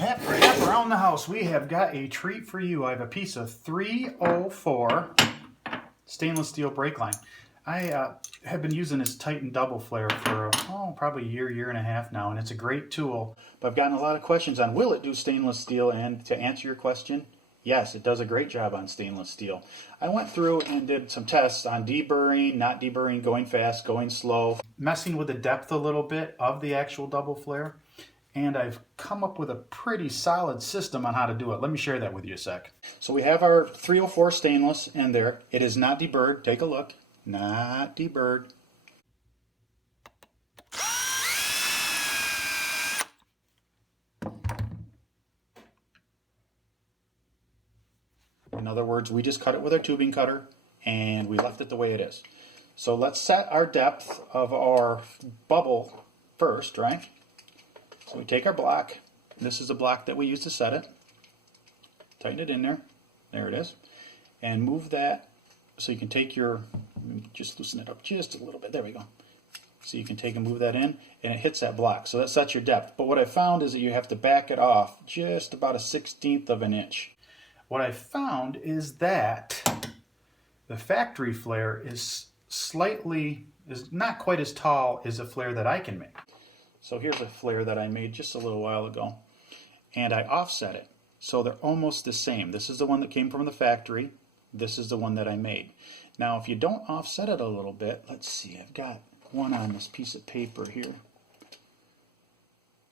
Yep, around the house we have got a treat for you. I have a piece of 304 stainless steel brake line. I have been using this Titan double flare for probably a year and a half now, and it's a great tool. But I've gotten a lot of questions on will it do stainless steel, and to answer your question, yes, it does a great job on stainless steel. I went through and did some tests on deburring, not deburring, going fast, going slow, messing with the depth a little bit of the actual double flare. And I've come up with a pretty solid system on how to do it. Let me share that with you a sec. So we have our 304 stainless in there. It is not deburred. Take a look. Not deburred. In other words, we just cut it with our tubing cutter and we left it the way it is. So let's set our depth of our bubble first, right? So we take our block. This is the block that we use to set it. Tighten it in there. There it is. And move that so you can take your, just loosen it up just a little bit. There we go. So you can take and move that in, and it hits that block. So that sets your depth. But what I found is that you have to back it off just about 1/16 of an inch. What I found is that the factory flare is not quite as tall as a flare that I can make. So here's a flare that I made just a little while ago, and I offset it. So they're almost the same. This is the one that came from the factory. This is the one that I made. Now if you don't offset it a little bit, let's see, I've got one on this piece of paper here.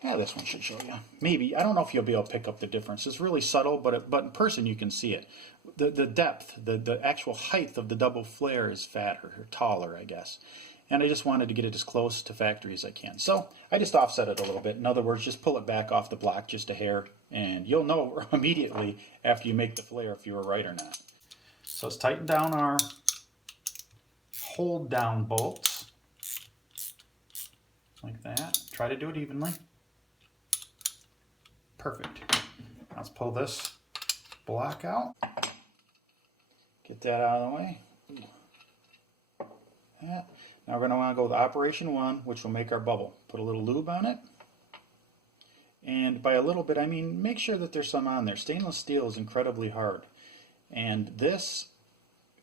Yeah, this one should show you. Maybe, I don't know if you'll be able to pick up the difference. It's really subtle, but in person you can see it. The depth, the actual height of the double flare is fatter, or taller, I guess. And I just wanted to get it as close to factory as I can. So I just offset it a little bit. In other words, just pull it back off the block just a hair, and you'll know immediately after you make the flare if you were right or not. So let's tighten down our hold down bolts like that. Try to do it evenly. Perfect. Let's pull this block out. Get that out of the way. Yeah. Now we're going to want to go with operation 1, which will make our bubble. Put a little lube on it. And by a little bit, I mean make sure that there's some on there. Stainless steel is incredibly hard. And this,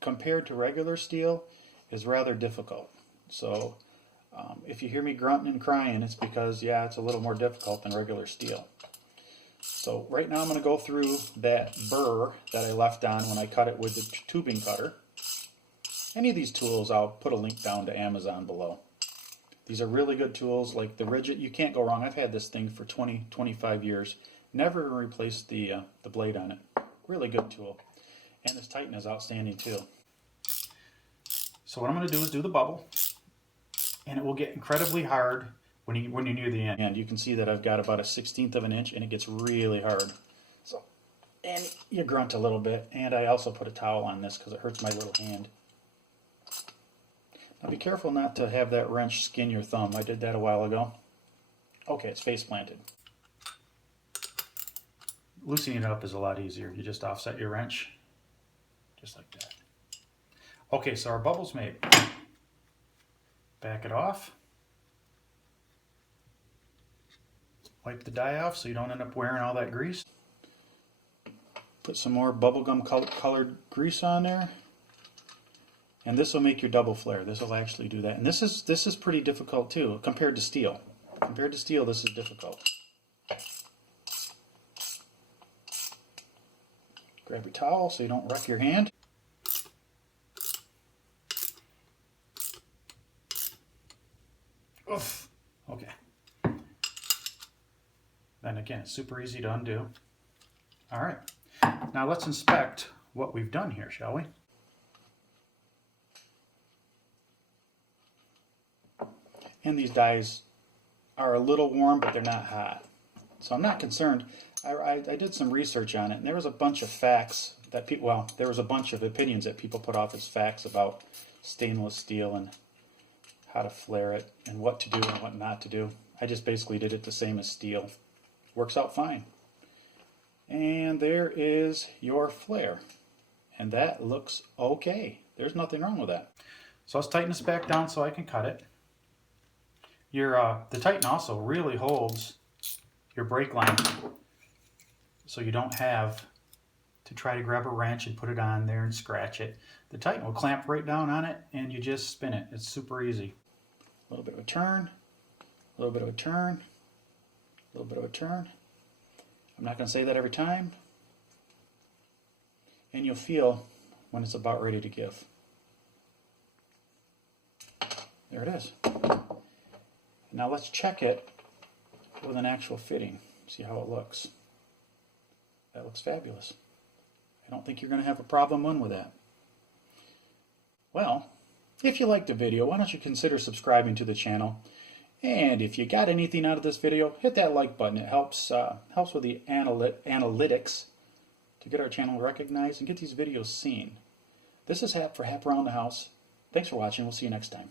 compared to regular steel, is rather difficult. So if you hear me grunting and crying, it's because, yeah, it's a little more difficult than regular steel. So right now I'm going to go through that burr that I left on when I cut it with the tubing cutter. Any of these tools, I'll put a link down to Amazon below. These are really good tools, like the Rigid. You can't go wrong. I've had this thing for 25 years. Never replaced the blade on it. Really good tool. And this Titan is outstanding too. So what I'm going to do is do the bubble. And it will get incredibly hard when you're near the end. And you can see that I've got about 1/16 of an inch, and it gets really hard. So, and you grunt a little bit. And I also put a towel on this because it hurts my little hand. Now be careful not to have that wrench skin your thumb. I did that a while ago. Okay, it's face planted. Loosening it up is a lot easier. You just offset your wrench, just like that. Okay, so our bubble's made. Back it off. Wipe the die off so you don't end up wearing all that grease. Put some more bubblegum colored grease on there. And this will make your double flare. This will actually do that. And this is pretty difficult too, compared to steel. Compared to steel, this is difficult. Grab your towel so you don't wreck your hand. Oof. Okay. Then again, it's super easy to undo. All right. Now let's inspect what we've done here, shall we? And these dies are a little warm, but they're not hot. So I'm not concerned. I did some research on it, and there was a bunch of facts that people, well, there was a bunch of opinions that people put off as facts about stainless steel and how to flare it and what to do and what not to do. I just basically did it the same as steel. Works out fine. And there is your flare. And that looks okay. There's nothing wrong with that. So let's tighten this back down so I can cut it. The Titan also really holds your brake line so you don't have to try to grab a wrench and put it on there and scratch it. The Titan will clamp right down on it and you just spin it. It's super easy. A little bit of a turn, a little bit of a turn, a little bit of a turn. I'm not going to say that every time. And you'll feel when it's about ready to give. There it is. Now let's check it with an actual fitting. See how it looks. That looks fabulous. I don't think you're going to have a problem with that. Well, if you liked the video, why don't you consider subscribing to the channel? And if you got anything out of this video, hit that like button. It helps with the analytics to get our channel recognized and get these videos seen. This is Hap for Hap Around the House. Thanks for watching. We'll see you next time.